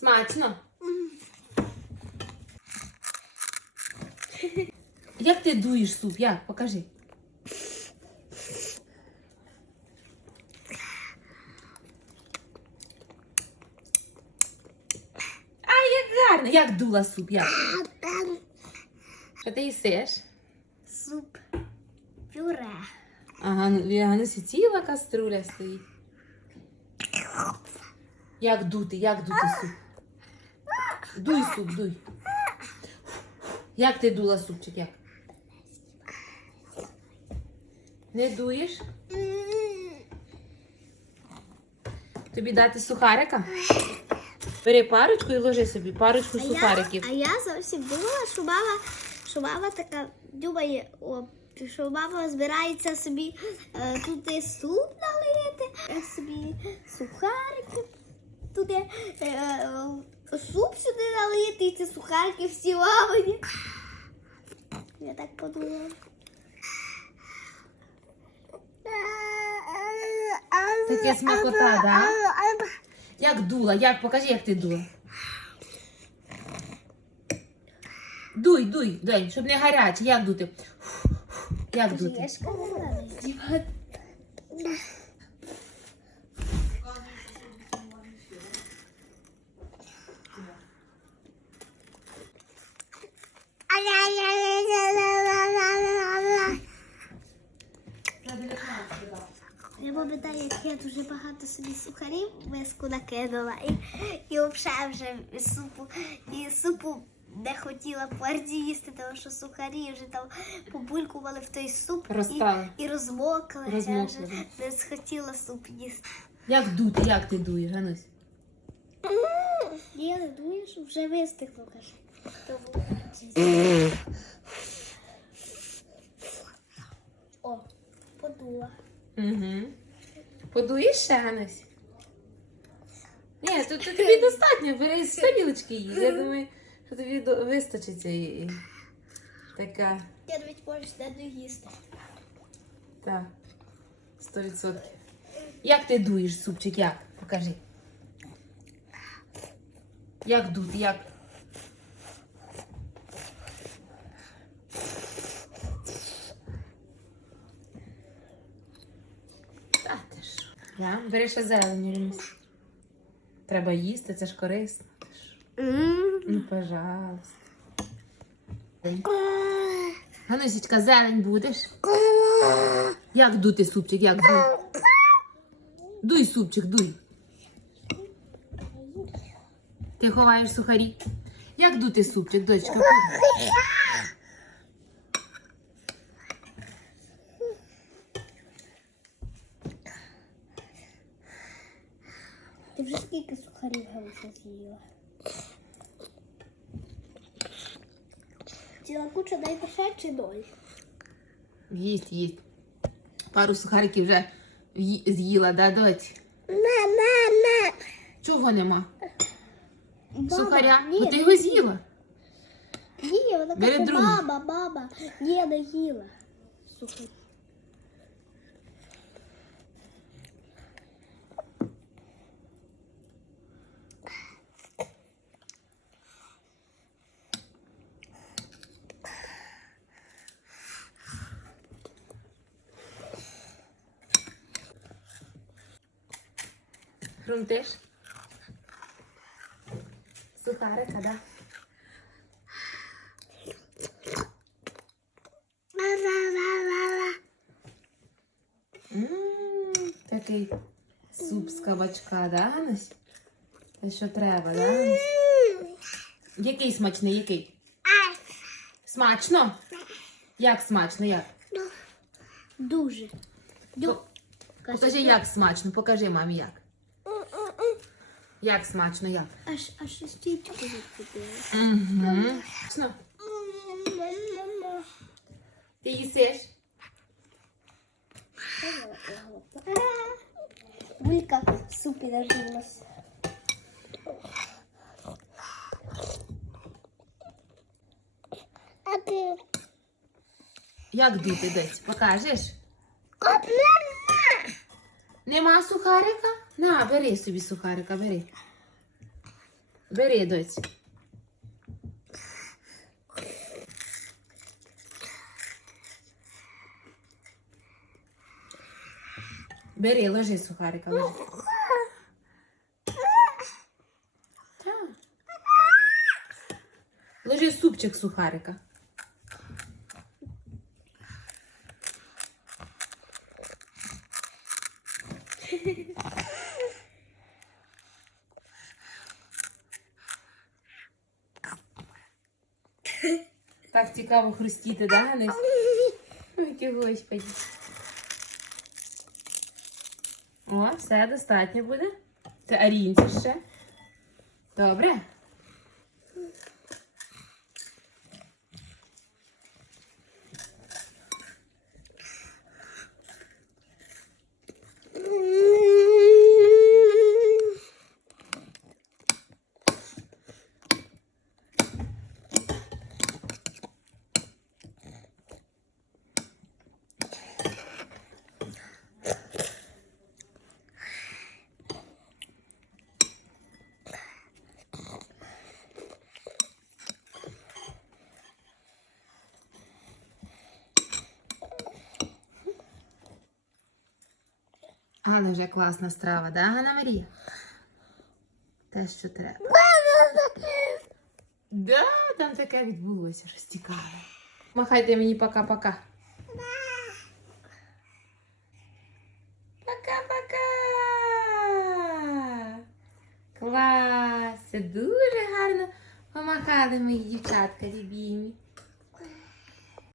Смачно. Як ти дуєш суп? Як? Покажи. А, як гарно. Як дула суп? Як? Що ти їсиш? Суп. Пюре. Ага, ну, ціла каструля стоїть. Як дути, як дути суп? Дуй суп, дуй. Як ти дула супчик? Як? Не дуєш? Тобі дати сухарика? Бери парочку і ложи собі парочку А я, сухариків. а я зовсім думала, що мама, що мама така думає, о, що мама збирається собі е, туди суп налити, е, собі сухарики, туди е, е, суп сюди налити, і ці сухарики всі мамині. Я так подумала. Таке смакота, да? Як дула? Як? Покажи, як ти дула. Дуй, дуй, дай, щоб не гаряче. Як дути? Як дути? Я ж казала. Я пам'ятаю, як я дуже багато собі сухарів в миску накинула і, і взагалі вже супу, і супу не хотіла порді їсти, тому що сухарі вже там побулькували в той суп Розтали. і, і розмокли. Я вже не схотіла суп їсти. Як дути? Як ти дуєш, Ганусь? Я не що вже вистигло, каже. О, подула. Угу. Подуєш ще, Ганусь? Ні, то, то тобі достатньо, бери з тарілочки їй. Я думаю, що тобі до- вистачить цієї. Така, Я навіть можеш не доїсти. так, 100%. Як ти дуєш супчик? Як? Покажи. Як дути? Як? Та ти що? Да? Бери ще зелені, Люміс. Треба їсти, це ж корисно. Що? Ну, пожалуйста. Ганусічка, зелень будеш? Як дути супчик? Як дуй? Дуй супчик, дуй. Ти ховаєш сухарі? Як дути супчик, дочка? Ти вже скільки сухарів галуся з'їла? Ціла куча дайте ще чи ноль? Їсть, їсть. Пару сухариків вже ї- з'їла, да, доць? Мама, Чого нема? мама. Сухаря? Ні, Бо ти не його з'їла. Ні, вона Бери каже, мама, мама. Ні, не їла. Сухарі. Хрумтиш? Сухарика, да? М, Такий суп з кабачка, да, Ганусь? Те, що треба, да? Який смачний, який? Смачно? Як смачно, як? Дуже. Покажи, як смачно, покажи мамі, як. Як смачно, як? Аж, аж відкупила. Угу. Смачно. Ти їсиш? Булька в супі ти? Як дути десь? Покажеш? Нема сухарика? На, бери собі сухарика, бери. Бери, доць. Бери, ложи сухарика, ложи. Ложи супчик сухарика. Так цікаво хрустіти, да, Ганусь? Ой, ти господи. О, все достатньо буде. Це арінці ще. Добре. Ганна вже класна страва, да, Ганна Марія? Те, що треба. Да, там таке відбулося, щось цікаве. Махайте мені пока-пока. Пока-пока. Клас! Це дуже гарно помахали мої дівчатка любімі.